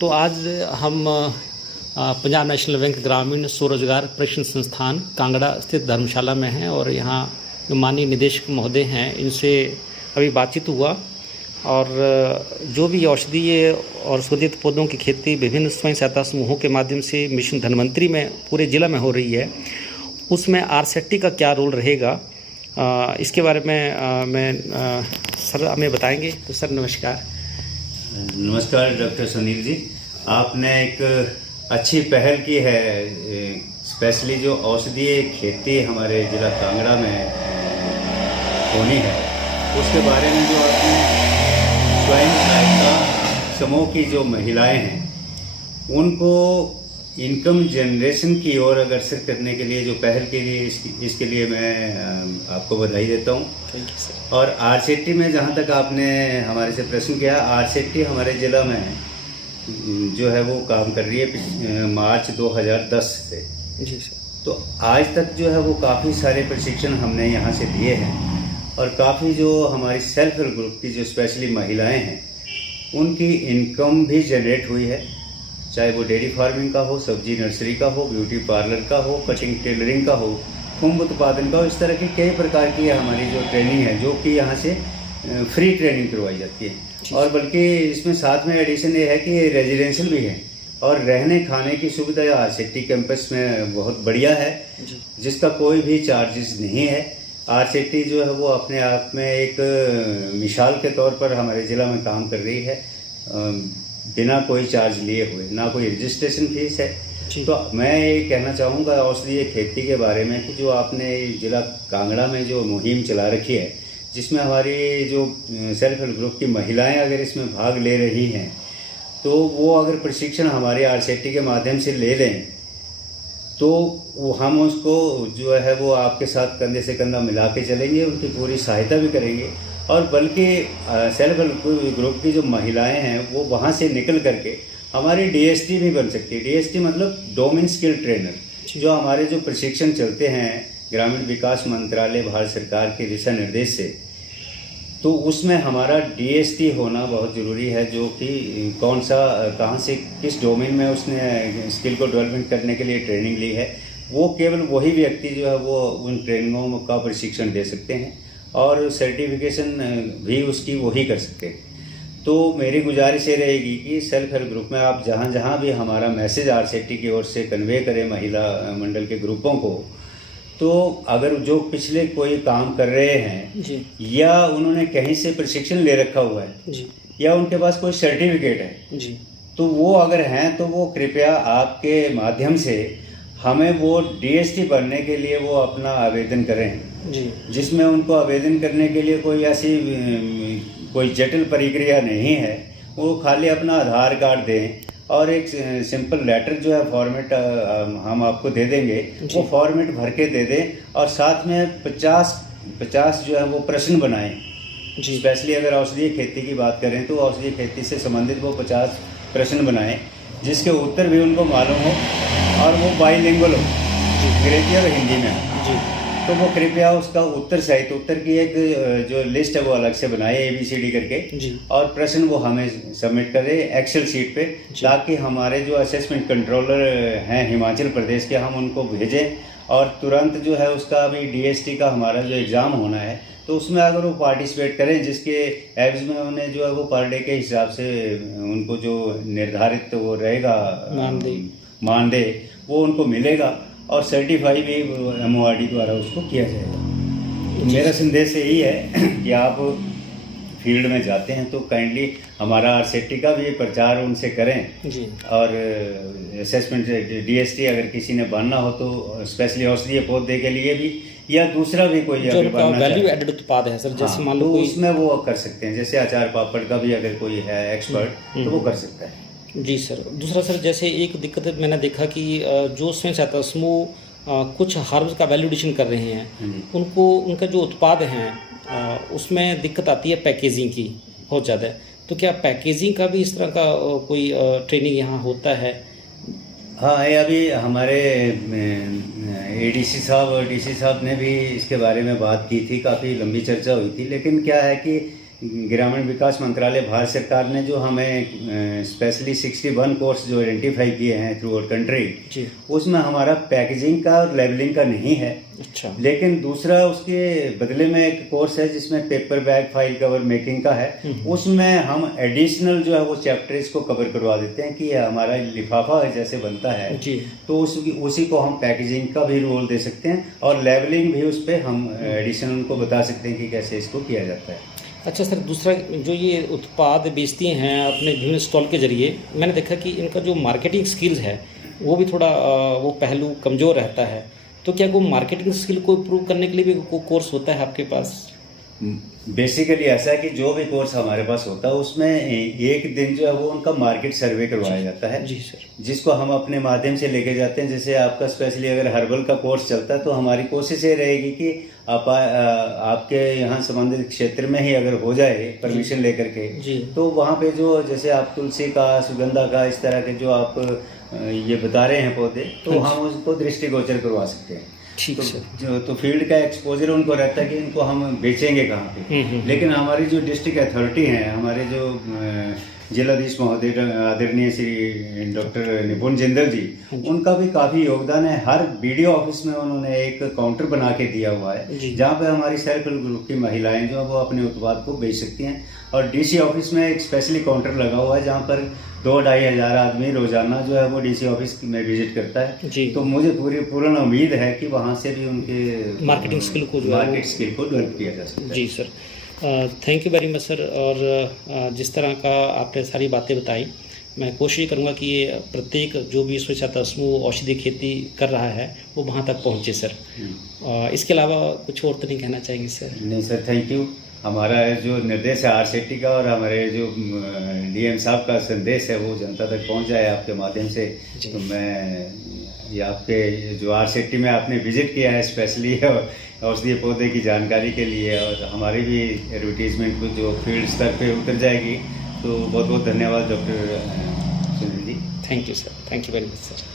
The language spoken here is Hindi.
तो आज हम पंजाब नेशनल बैंक ग्रामीण स्वरोजगार प्रशिक्षण संस्थान कांगड़ा स्थित धर्मशाला में हैं और यहाँ जो माननीय निदेशक महोदय हैं इनसे अभी बातचीत हुआ और जो भी औषधीय और शोधित पौधों की खेती विभिन्न स्वयं सहायता समूहों के माध्यम से मिशन धन्वंतरी में पूरे जिला में हो रही है, उसमें आरसेटी का क्या रोल रहेगा इसके बारे में सर हमें बताएंगे। तो सर नमस्कार। नमस्कार डॉक्टर सुनील जी, आपने एक अच्छी पहल की है। स्पेशली जो औषधीय खेती हमारे ज़िला कांगड़ा में होनी है उसके बारे में जो आपने स्वयं सहायता समूह की जो महिलाएं हैं उनको इनकम जनरेशन की ओर अग्रसर करने के लिए जो पहल के लिए इसके लिए मैं आपको बधाई देता हूँ। Thank you sir. और आरसेटी में जहाँ तक आपने हमारे से प्रश्न किया, आरसेटी हमारे ज़िला में जो है वो काम कर रही है मार्च 2010 से। जी सर। तो आज तक जो है वो काफ़ी सारे प्रशिक्षण हमने यहाँ से दिए हैं और काफ़ी जो हमारी सेल्फ हेल्प ग्रुप की जो स्पेशली महिलाएं हैं उनकी इनकम भी जनरेट हुई है, चाहे वो डेयरी फार्मिंग का हो, सब्जी नर्सरी का हो, ब्यूटी पार्लर का हो, कटिंग टेलरिंग का हो, कुंभ उत्पादन का हो। इस तरह की कई प्रकार की हमारी जो ट्रेनिंग है जो कि यहाँ से फ्री ट्रेनिंग करवाई जाती है। और बल्कि इसमें साथ में एडिशन ये है कि रेजिडेंशियल भी है और रहने खाने की सुविधा आरसेटी कैंपस में बहुत बढ़िया है जिसका कोई भी चार्जेस नहीं है। आरसेटी जो है वो अपने आप में एक मिसाल के तौर पर हमारे ज़िला में काम कर रही है बिना कोई चार्ज लिए हुए, ना कोई रजिस्ट्रेशन फीस है। तो मैं ये कहना चाहूँगा औषधीय खेती के बारे में कि जो आपने ज़िला कांगड़ा में जो मुहिम चला रखी है जिसमें हमारी जो सेल्फ हेल्प ग्रुप की महिलाएं अगर इसमें भाग ले रही हैं तो वो अगर प्रशिक्षण हमारे आरसेटी के माध्यम से ले लें तो हम उसको जो है वो आपके साथ कंधे से कंधा मिला के चलेंगे, उनकी पूरी सहायता भी करेंगे। और बल्कि सेल्फ हेल्प ग्रुप की जो महिलाएं हैं वो वहाँ से निकल करके हमारी डीएसटी भी बन सकती है। डीएसटी मतलब डोमेन स्किल ट्रेनर, जो हमारे जो प्रशिक्षण चलते हैं ग्रामीण विकास मंत्रालय भारत सरकार के दिशा निर्देश से, तो उसमें हमारा डीएसटी होना बहुत ज़रूरी है। जो कि कौन सा कहाँ से किस डोमेन में उसने स्किल को डेवलपमेंट करने के लिए ट्रेनिंग ली है, वो केवल वही व्यक्ति जो है वो उन ट्रेनिंगों का प्रशिक्षण दे सकते हैं और सर्टिफिकेशन भी उसकी वही कर सकते हैं। तो मेरी गुजारिश ये रहेगी कि सेल्फ हेल्प ग्रुप में आप जहाँ जहाँ भी हमारा मैसेज आरसेटी की ओर से कन्वे करें महिला मंडल के ग्रुपों को, तो अगर जो पिछले कोई काम कर रहे हैं जी। या उन्होंने कहीं से प्रशिक्षण ले रखा हुआ है जी। या उनके पास कोई सर्टिफिकेट है जी। तो वो अगर हैं तो वो कृपया आपके माध्यम से हमें वो डीएसटी भरने के लिए वो अपना आवेदन करें जी। जिसमें उनको आवेदन करने के लिए कोई ऐसी कोई जटिल प्रक्रिया नहीं है। वो खाली अपना आधार कार्ड दें और एक सिंपल लेटर जो है फॉर्मेट हम आपको दे देंगे, वो फॉर्मेट भर के दे दें और साथ में 50 जो है वो प्रश्न बनाएं। स्पेशली अगर औषधीय खेती की बात करें तो औषधीय खेती से संबंधित वो 50 प्रश्न बनाएं जिसके उत्तर भी उनको मालूम हो और वो बाइलिंगुअल हो, अंग्रेजी और हिंदी में जी। तो वो कृपया उसका उत्तर सहित उत्तर की एक जो लिस्ट है वो अलग से बनाए ABCD करके जी। और प्रश्न वो हमें सबमिट करें एक्सेल शीट पे, ताकि हमारे जो असेसमेंट कंट्रोलर हैं हिमाचल प्रदेश के हम उनको भेजें और तुरंत जो है उसका अभी डीएसटी का हमारा जो एग्ज़ाम होना है तो उसमें अगर वो पार्टिसिपेट करें जिसके एवज में उन्हें जो है वो पर डे के हिसाब से उनको जो निर्धारित वो रहेगा मानदेय वो उनको मिलेगा और सर्टिफाई भी MORD द्वारा उसको किया जाएगा। तो मेरा संदेश यही है कि आप फील्ड में जाते हैं तो काइंडली हमारा आरसेटी का भी प्रचार उनसे करें जी। और असेसमेंट डीएसटी अगर किसी ने बनना हो तो स्पेशली औषधीय पौधे के लिए भी या दूसरा भी कोई अगर बनना वैल्यू एडेड उत्पाद है सर, जैसे मान लो उसमें वो कर सकते हैं। जैसे अचार पापड़ का भी अगर कोई है एक्सपर्ट तो वो कर सकता है जी सर। दूसरा सर, जैसे एक दिक्कत मैंने देखा कि जो स्वयं सहायता समूह कुछ हर्ब्स का वैल्यूडेशन कर रहे हैं उनको उनका जो उत्पाद हैं उसमें दिक्कत आती है पैकेजिंग की बहुत ज़्यादा। तो क्या पैकेजिंग का भी इस तरह का कोई ट्रेनिंग यहाँ होता है? हाँ, ये अभी हमारे ADC साहब और DC साहब ने भी इसके बारे में बात की थी, काफ़ी लंबी चर्चा हुई थी। लेकिन क्या है कि ग्रामीण विकास मंत्रालय भारत सरकार ने जो हमें स्पेशली 61 कोर्स जो आइडेंटिफाई किए हैं थ्रू आउट कंट्री, जी। उसमें हमारा पैकेजिंग का और लेबलिंग का नहीं है। अच्छा। लेकिन दूसरा उसके बदले में एक कोर्स है जिसमें paper bag file cover making का है। उसमें हम एडिशनल जो है वो चैप्टर इसको कवर करवा देते हैं कि हमारा लिफाफा जैसे बनता है, जी। तो उसी को हम पैकेजिंग का भी रोल दे सकते हैं और लेबलिंग भी उस पर हम एडिशनल उनको बता सकते हैं कि कैसे इसको किया जाता है। अच्छा सर, दूसरा जो ये उत्पाद बेचती हैं अपने विभिन्न स्टॉल के जरिए, मैंने देखा कि इनका जो मार्केटिंग स्किल्स है वो भी थोड़ा वो पहलू कमज़ोर रहता है, तो क्या कोई मार्केटिंग स्किल को इम्प्रूव करने के लिए भी कोई कोर्स होता है आपके पास? बेसिकली ऐसा है कि जो भी कोर्स हमारे पास होता है उसमें एक दिन जो है वो उनका मार्केट सर्वे करवाया जाता है। जी सर। जिसको हम अपने माध्यम से लेके जाते हैं। जैसे आपका स्पेशली अगर हर्बल का कोर्स चलता है तो हमारी कोशिश ये रहेगी कि आपके यहाँ संबंधित क्षेत्र में ही अगर हो जाए परमिशन लेकर के, तो वहाँ पे जो जैसे आप तुलसी का, सुगंधा का, इस तरह के जो आप ये बता रहे हैं पौधे, तो हम उसको दृष्टिगोचर करवा सकते हैं। ठीक है। तो फील्ड का एक्सपोजर उनको रहता है कि इनको हम बेचेंगे कहाँ पे। लेकिन हमारी जो डिस्ट्रिक्ट अथॉरिटी है, हमारे जो जिलाधीश महोदय आदरणीय श्री डॉक्टर निपुण जिंदल जी, उनका भी काफ़ी योगदान है। हर बीडीओ ऑफिस में उन्होंने एक काउंटर बना के दिया हुआ है जहाँ पे हमारी सेल्फ हेल्प ग्रुप की महिलाएं जो है वो अपने उत्पाद को बेच सकती हैं। और डीसी ऑफिस में एक स्पेशली काउंटर लगा हुआ है जहाँ पर 2-2.5 हज़ार आदमी रोजाना जो है वो डीसी ऑफिस में विजिट करता है। जी। तो मुझे पूर्ण उम्मीद है कि वहाँ से भी उनके मार्केट स्किल को डेवलप किया जा सकता है। जी sir, thank you very much sir. और जिस तरह का आपने सारी बातें बताई, मैं कोशिश करूँगा कि ये प्रत्येक जो भी स्वच्छता समूह औषधि खेती कर रहा है वो वहाँ तक पहुँचे सर। इसके अलावा कुछ और तो नहीं कहना चाहेंगे सर? नहीं सर, थैंक यू। हमारा जो निर्देश है आरसीटी का और हमारे जो डीएम साहब का संदेश है वो जनता तक पहुंच जाए आपके माध्यम से। तो मैं ये आपके जो आरसीटी में आपने विजिट किया है स्पेशली औषधीय पौधे की जानकारी के लिए, और हमारी भी एडवर्टीजमेंट को जो फील्ड स्तर पे उतर जाएगी, तो बहुत बहुत धन्यवाद doctor Sunil ji. Thank you sir, thank you very much sir.